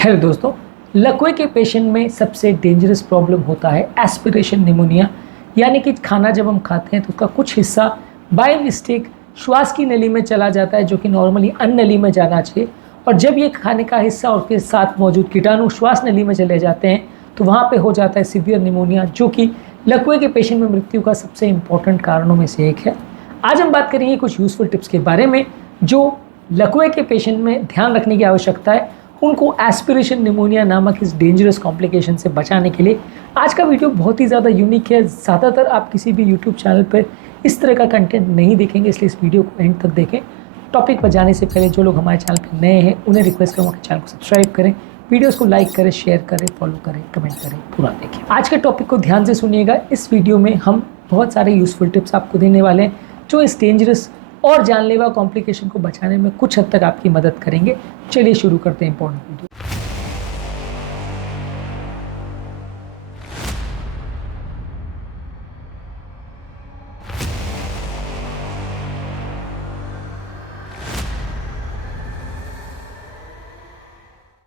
Hello दोस्तों, लकवे के patient में सबसे डेंजरस प्रॉब्लम होता है एस्पिरेशन निमोनिया। यानी कि खाना जब हम खाते हैं तो उसका कुछ हिस्सा बाय मिस्टेक श्वास की नली में चला जाता है, जो कि नॉर्मली अन्न नली में जाना चाहिए। और जब ये खाने का हिस्सा और उसके साथ मौजूद कीटाणु श्वास नली में चले जाते हैं तो वहाँ पे हो जाता है सीवियर निमोनिया, जो कि लकवे के पेशेंट में मृत्यु का सबसे इम्पोर्टेंट कारणों में से एक है। आज हम बात करेंगे कुछ यूज़फुल टिप्स के बारे में जो लकवे के पेशेंट में ध्यान रखने की आवश्यकता है उनको एस्पिरेशन निमोनिया नामक इस डेंजरस कॉम्प्लिकेशन से बचाने के लिए। आज का वीडियो बहुत ही ज़्यादा यूनिक है। ज़्यादातर आप किसी भी यूट्यूब चैनल पर इस तरह का कंटेंट नहीं देखेंगे, इसलिए इस वीडियो को एंड तक देखें। टॉपिक पर जाने से पहले जो लोग हमारे चैनल पर नए हैं उन्हें रिक्वेस्ट करूँगा कि चैनल को सब्सक्राइब करें, वीडियोस को लाइक करें, शेयर करें, फॉलो करें, कमेंट करें, पूरा देखें। आज के टॉपिक को ध्यान से सुनिएगा। इस वीडियो में हम बहुत सारे यूज़फुल टिप्स आपको देने वाले हैं जो इस डेंजरस और जानलेवा कॉम्प्लिकेशन को बचाने में कुछ हद तक आपकी मदद करेंगे। चलिए शुरू करते हैं इंपॉर्टेंट वीडियो।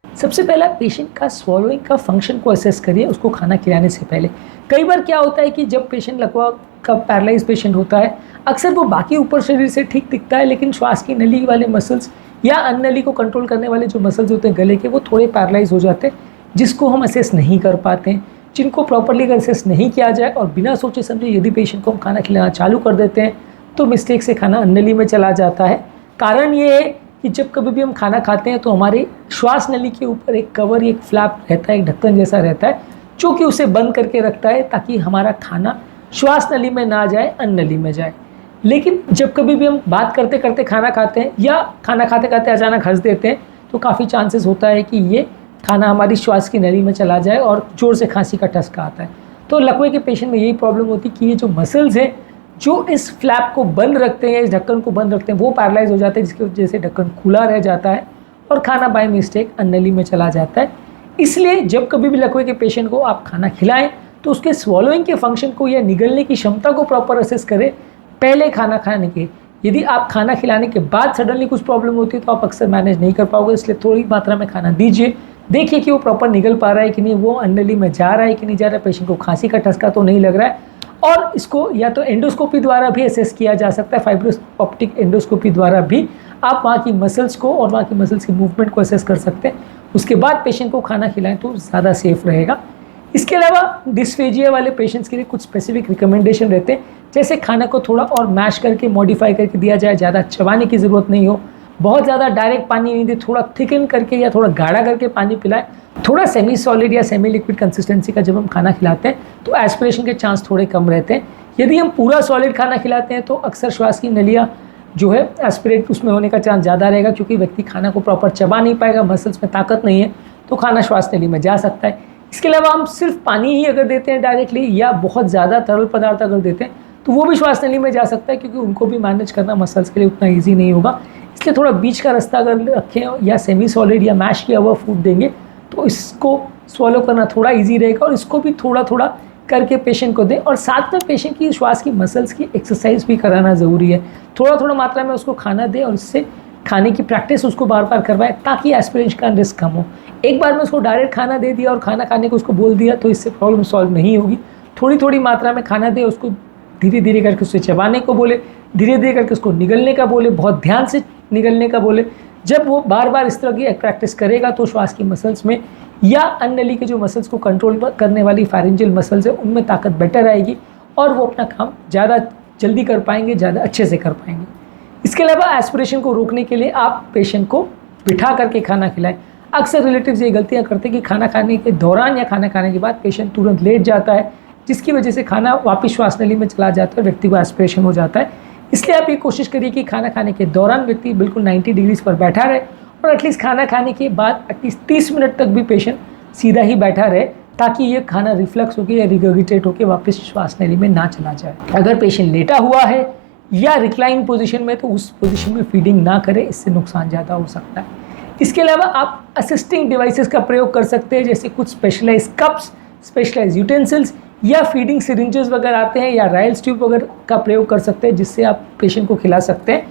सबसे पहला पेशेंट का स्वॉलोइंग का फंक्शन को असेस करिए उसको खाना खिलाने से पहले। कई बार क्या होता है कि जब पेशेंट लकवा का पैरालाइज पेशेंट होता है, अक्सर वो बाकी ऊपर शरीर से ठीक दिखता है, लेकिन श्वास की नली वाले मसल्स या अन्न नली को कंट्रोल करने वाले जो मसल्स होते हैं गले के, वो थोड़े पैरालाइज हो जाते हैं, जिसको हम असेस नहीं कर पाते हैं। जिनको प्रॉपरली अगर असेस नहीं किया जाए और बिना सोचे समझे यदि पेशेंट को हम खाना खिलाना चालू कर देते हैं तो मिस्टेक से खाना अन्न नली में चला जाता है। कारण ये है कि जब कभी भी हम खाना खाते हैं तो हमारे श्वास नली के ऊपर एक कवर, एक फ्लैप रहता है, एक ढक्कन जैसा रहता है, जो कि उसे बंद करके रखता है ताकि हमारा खाना श्वास नली में ना जाए, अन्न नली में जाए। लेकिन जब कभी भी हम बात करते करते खाना खाते हैं या खाना खाते खाते अचानक हंस देते हैं तो काफ़ी चांसेस होता है कि ये खाना हमारी श्वास की नली में चला जाए और ज़ोर से खांसी का ठसका आता है। तो लकवे के पेशेंट में यही प्रॉब्लम होती है कि ये जो मसल्स हैं जो इस फ्लैप को बंद रखते हैं, इस ढक्कन को बंद रखते हैं, वो पैरालाइज हो जाते हैं, जिसकी वजह से ढक्कन खुला रह जाता है और खाना बाय मिस्टेक अन्न नली में चला जाता है। इसलिए जब कभी भी लकवे के पेशेंट को आप खाना खिलाएं तो उसके स्वॉलोइंग के फंक्शन को या निगलने की क्षमता को प्रॉपर असेस करें पहले खाना खाने के। यदि आप खाना खिलाने के बाद सडनली कुछ प्रॉब्लम होती है तो आप अक्सर मैनेज नहीं कर पाओगे, इसलिए थोड़ी मात्रा में खाना दीजिए। देखिए कि वो प्रॉपर निगल पा रहा है कि नहीं, वो अन्न नली में जा रहा है कि नहीं जा रहा है, पेशेंट को खांसी का ठसका तो नहीं लग रहा है। और इसको या तो एंडोस्कोपी द्वारा भी असेस किया जा सकता है, फाइब्रो ऑप्टिक एंडोस्कोपी द्वारा भी आप वहाँ की मसल्स को और वहाँ की मसल्स की मूवमेंट को असेस कर सकते हैं। उसके बाद पेशेंट को खाना खिलाएं तो ज़्यादा सेफ रहेगा। इसके अलावा डिस्फेजिया वाले पेशेंट्स के लिए कुछ स्पेसिफिक रिकमेंडेशन रहते हैं, जैसे खाना को थोड़ा और मैश करके मॉडिफाई करके दिया जाए, ज़्यादा चबाने की ज़रूरत नहीं हो, बहुत ज़्यादा डायरेक्ट पानी नहीं दे, थोड़ा थिकन करके या थोड़ा गाढ़ा करके पानी पिलाएं, थोड़ा सेमी सॉलिड या सेमी लिक्विड कंसिस्टेंसी का जब हम खाना खिलाते हैं तो एस्पिरेशन के चांस थोड़े कम रहते हैं। यदि हम पूरा सॉलिड खाना खिलाते हैं तो अक्सर श्वास की नलियाँ जो है एस्पिरेट उसमें होने का चांस ज़्यादा रहेगा, क्योंकि व्यक्ति खाना को प्रॉपर चबा नहीं पाएगा, मसल्स में ताकत नहीं है, तो खाना श्वास नली में जा सकता है। इसके अलावा हम सिर्फ पानी ही अगर देते हैं डायरेक्टली या बहुत ज़्यादा तरल पदार्थ अगर देते हैं तो वो भी श्वास नली में जा सकता है, क्योंकि उनको भी मैनेज करना मसल्स के लिए उतना ईजी नहीं होगा। इसलिए थोड़ा बीच का रास्ता अगर रखें या सेमी सॉलिड या मैश किया हुआ फूड देंगे तो इसको स्वॉलो करना थोड़ा इजी रहेगा, और इसको भी थोड़ा थोड़ा करके पेशेंट को दें। और साथ में पेशेंट की श्वास की मसल्स की एक्सरसाइज भी कराना ज़रूरी है। थोड़ा थोड़ा मात्रा में उसको खाना दें और इससे खाने की प्रैक्टिस उसको बार बार करवाएं ताकि एस्पिरेशन का रिस्क कम हो। एक बार में उसको डायरेक्ट खाना दे दिया और खाना खाने को उसको बोल दिया तो इससे प्रॉब्लम सॉल्व नहीं होगी। थोड़ी थोड़ी मात्रा में खाना दें, उसको धीरे धीरे करके उससे चबाने को बोले, धीरे धीरे करके उसको निगलने का बोले, बहुत ध्यान से निगलने का बोले। जब वो बार बार इस तरह की प्रैक्टिस करेगा तो श्वास की मसल्स में या अन्न नली के जो मसल्स को कंट्रोल करने वाली फैरिंजियल मसल्स है उनमें ताकत बेटर आएगी और वो अपना काम ज़्यादा जल्दी कर पाएंगे, ज़्यादा अच्छे से कर पाएंगे। इसके अलावा एस्पिरेशन को रोकने के लिए आप पेशेंट को बिठा करके खाना खिलाएं। अक्सर रिलेटिव्स ये गलतियाँ करते हैं कि खाना खाने के दौरान या खाना खाने के बाद पेशेंट तुरंत लेट जाता है, जिसकी वजह से खाना वापस श्वास नली में चला जाता है, व्यक्ति को एस्पिरेशन हो जाता है। इसलिए आप ये कोशिश करिए कि खाना खाने के दौरान व्यक्ति बिल्कुल 90 डिग्रीज पर बैठा रहे और एटलीस्ट खाना खाने के बाद एटलीस्ट 30 मिनट तक भी पेशेंट सीधा ही बैठा रहे, ताकि ये खाना रिफ्लक्स होकर या रिगर्गिटेट होकर वापस श्वास नली में ना चला जाए। अगर पेशेंट लेटा हुआ है या रिक्लाइन पोजीशन में तो उस पोजीशन में फीडिंग ना करें, इससे नुकसान ज़्यादा हो सकता है। इसके अलावा आप असिस्टिंग डिवाइसेस का प्रयोग कर सकते हैं, जैसे कुछ स्पेशलाइज कप्स, स्पेशलाइज यूटेंसिल्स या फीडिंग सिरिंजेस वगैरह आते हैं, या राइल्स ट्यूब वगैरह का प्रयोग कर सकते हैं, जिससे आप पेशेंट को खिला सकते हैं।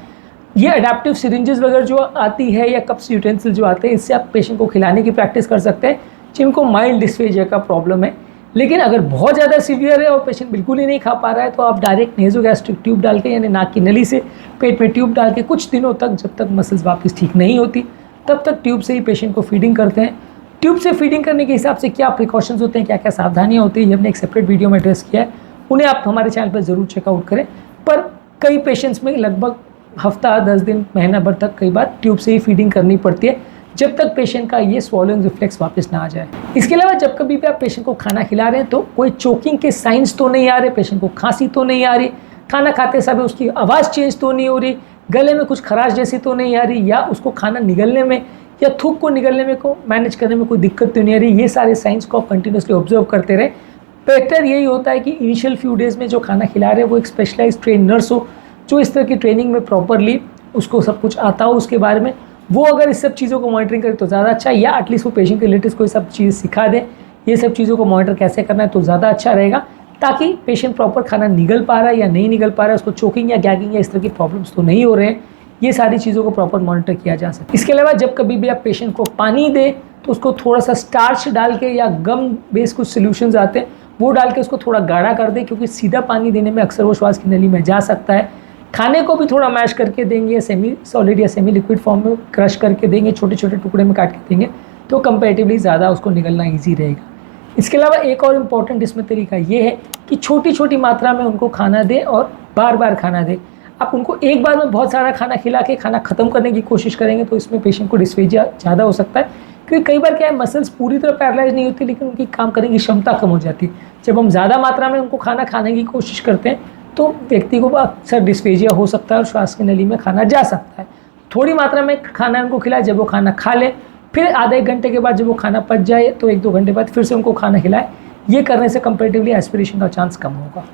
ये अडेप्टिव सिरिंजेस वगैरह जो आती है या कप्स यूटेंसिल जो आते हैं, इससे आप पेशेंट को खिलाने की प्रैक्टिस कर सकते हैं जिनको माइल्ड डिस्फेजिया का प्रॉब्लम है। लेकिन अगर बहुत ज़्यादा सीवियर है और पेशेंट बिल्कुल ही नहीं खा पा रहा है तो आप डायरेक्ट नेज़ोगैस्ट्रिक ट्यूब डाल के यानी नाक की नली से पेट में ट्यूब डाल के कुछ दिनों तक, जब तक मसल्स वापस ठीक नहीं होती तब तक ट्यूब से ही पेशेंट को फीडिंग करते हैं। ट्यूब से फीडिंग करने के हिसाब से क्या प्रिकॉशंस होते हैं, क्या क्या सावधानियाँ होती हैं, ये हमने एक सेपरेट वीडियो में एड्रेस किया है, उन्हें आप हमारे चैनल पर ज़रूर चेकआउट करें। पर कई पेशेंट्स में लगभग हफ्ता 10 दिन महीना भर तक कई बार ट्यूब से ही फीडिंग करनी पड़ती है जब तक पेशेंट का ये स्वॉलोइंग रिफ्लेक्स वापस ना आ जाए। इसके अलावा जब कभी भी आप पेशेंट को खाना खिला रहे हैं तो कोई चोकिंग के साइंस तो नहीं आ रहे, पेशेंट को खांसी तो नहीं आ रही, खाना खाते समय उसकी आवाज़ चेंज तो नहीं हो रही, गले में कुछ खराश जैसी तो नहीं आ रही, या उसको खाना निगलने में या थूक को निगलने में को मैनेज करने में कोई दिक्कत तो नहीं आ रही। ये सारे साइंस को आप कंटिन्यूसली ऑब्जर्व करते रहे। बेहतर यही होता है कि इनिशियल फ्यू डेज़ में जो खाना खिला रहे हैं वो एक स्पेशलाइज ट्रेन नर्स हो जो इस तरह की ट्रेनिंग में प्रॉपरली उसको सब कुछ आता हो उसके बारे में, वो अगर इस सब चीज़ों को मॉनिटरिंग करे तो ज़्यादा अच्छा है, या एटलीस्ट वो पेशेंट के रिलेटिव्स को ये सब चीज़ सिखा दे, ये सब चीज़ों को मॉनिटर कैसे करना है तो ज़्यादा अच्छा रहेगा, ताकि पेशेंट प्रॉपर खाना निगल पा रहा है या नहीं निगल पा रहा है, उसको चोकिंग या गैगिंग या इस तरह की प्रॉब्लम्स तो नहीं हो रहे हैं, ये सारी चीज़ों को प्रॉपर मॉनिटर किया जा सकता है। इसके अलावा जब कभी भी आप पेशेंट को पानी दें तो उसको थोड़ा सा स्टार्च डाल के या गम बेस्ड कुछ सोल्यूशंस आते हैं वो डाल के उसको थोड़ा गाढ़ा कर दें, क्योंकि सीधा पानी देने में अक्सर वो श्वास की नली में जा सकता है। खाने को भी थोड़ा मैश करके देंगे, सेमी सॉलिड या सेमी लिक्विड फॉर्म में क्रश करके देंगे, छोटे छोटे टुकड़े में काट के देंगे तो कंपैरेटिवली ज़्यादा उसको निगलना ईजी रहेगा। इसके अलावा एक और इम्पॉर्टेंट इसमें तरीका ये है कि छोटी छोटी मात्रा में उनको खाना दें और बार बार खाना दें। आप उनको एक बार में बहुत सारा खाना खिला के खाना ख़त्म करने की कोशिश करेंगे तो इसमें पेशेंट को डिस्फेजिया ज़्यादा हो सकता है, क्योंकि कई बार क्या है मसल्स पूरी तरह पैरालाइज नहीं होती लेकिन उनकी काम करने की क्षमता कम हो जाती है। जब हम ज़्यादा मात्रा में उनको खाना खाने की कोशिश करते हैं तो व्यक्ति को अक्सर डिस्फेजिया हो सकता है और श्वास की नली में खाना जा सकता है। थोड़ी मात्रा में खाना उनको खिलाए, जब वो खाना खा ले फिर आधे एक घंटे के बाद जब वो खाना पच जाए तो 1-2 घंटे बाद फिर से उनको खाना खिलाए। ये करने से कंपैरेटिवली एस्पिरेशन का चांस कम होगा।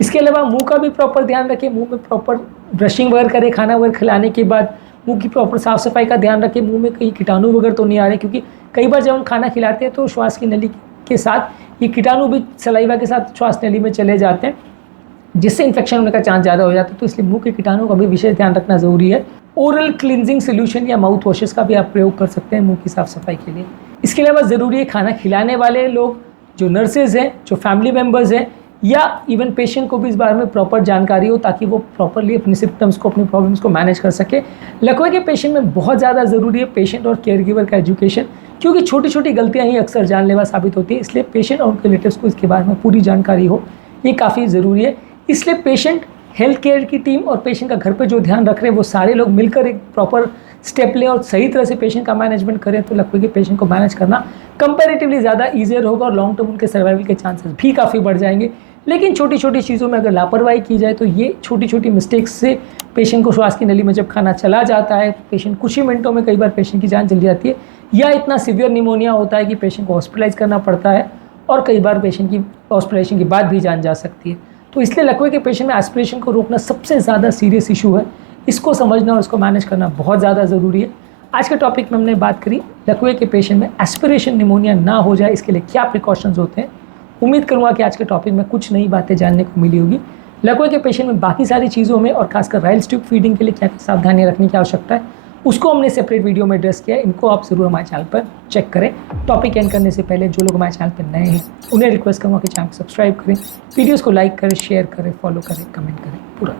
इसके अलावा मुंह का भी प्रॉपर ध्यान रखें, मुंह में प्रॉपर ब्रशिंग वगैरह करें, खाना वगैरह खिलाने के बाद मुंह की प्रॉपर साफ़ सफाई का ध्यान रखें, मुंह में कहीं कीटाणु वगैरह तो नहीं आ रहे, क्योंकि कई बार जब हम खाना खिलाते हैं तो श्वास की नली के साथ ये कीटाणु भी सलाइवा के साथ श्वास नली में चले जाते हैं जिससे इन्फेक्शन होने का चांस ज़्यादा हो जाता है, तो इसलिए मुंह के कीटाणु का भी विशेष ध्यान रखना ज़रूरी है। ओरल क्लिनजिंग सोल्यूशन या माउथ वॉशेस का भी आप प्रयोग कर सकते हैं मुंह की साफ़ सफाई के लिए। इसके अलावा ज़रूरी है खाना खिलाने वाले लोग, जो नर्सेज हैं, जो फैमिली मेम्बर्स हैं या इवन पेशेंट को भी इस बारे में प्रॉपर जानकारी हो ताकि वो प्रॉपरली अपने सिम्टम्स को, अपनी प्रॉब्लम्स को मैनेज कर सके। लकवे के पेशेंट में बहुत ज़्यादा ज़रूरी है पेशेंट और केयर गिवर का एजुकेशन, क्योंकि छोटी छोटी गलतियाँ ही अक्सर जानलेवा साबित होती है, इसलिए पेशेंट और उनके रिलेटिव्स को इसके बारे में पूरी जानकारी हो, ये काफ़ी ज़रूरी है। इसलिए पेशेंट हेल्थ केयर की टीम और पेशेंट का घर पे जो ध्यान रख रहे हैं वो सारे लोग मिलकर एक प्रॉपर स्टेप लें और सही तरह से पेशेंट का मैनेजमेंट करें तो लकवे के पेशेंट को मैनेज करना कंपैरेटिवली ज़्यादा ईजियर होगा और लॉन्ग टर्म उनके सर्वाइवल के चांसेस भी काफ़ी बढ़ जाएंगे। लेकिन छोटी छोटी चीज़ों में अगर लापरवाही की जाए तो ये छोटी छोटी मिस्टेक्स से पेशेंट को श्वास की नली में जब खाना चला जाता है, पेशेंट कुछ ही मिनटों में कई बार पेशेंट की जान चली जाती है, या इतना सीवियर निमोनिया होता है कि पेशेंट को हॉस्पिटलाइज करना पड़ता है और कई बार पेशेंट की हॉस्पिटलाइजेशन के बाद भी जान जा सकती है। तो इसलिए लकवे के पेशेंट में एस्पिरेशन को रोकना सबसे ज़्यादा सीरियस इशू है, इसको समझना और इसको मैनेज करना बहुत ज़्यादा ज़रूरी है। आज के टॉपिक में हमने बात करी लकवे के पेशेंट में एस्पिरेशन निमोनिया ना हो जाए इसके लिए क्या प्रिकॉशंस होते हैं। उम्मीद करूँगा कि आज के टॉपिक में कुछ नई बातें जानने को मिली होगी। लकवे के पेशेंट में बाकी सारी चीज़ों में और खासकर राइल्स ट्यूब फीडिंग के लिए क्या सावधानियाँ रखने की आवश्यकता है उसको हमने सेपरेट वीडियो में एड्रेस किया है, इनको आप ज़रूर हमारे चैनल पर चेक करें। टॉपिक एंड करने से पहले जो लोग हमारे चैनल पर नए हैं उन्हें रिक्वेस्ट करूँगा कि चैनल को सब्सक्राइब करें, वीडियोज़ को लाइक करें, शेयर करें, फॉलो करें, कमेंट करें, पूरा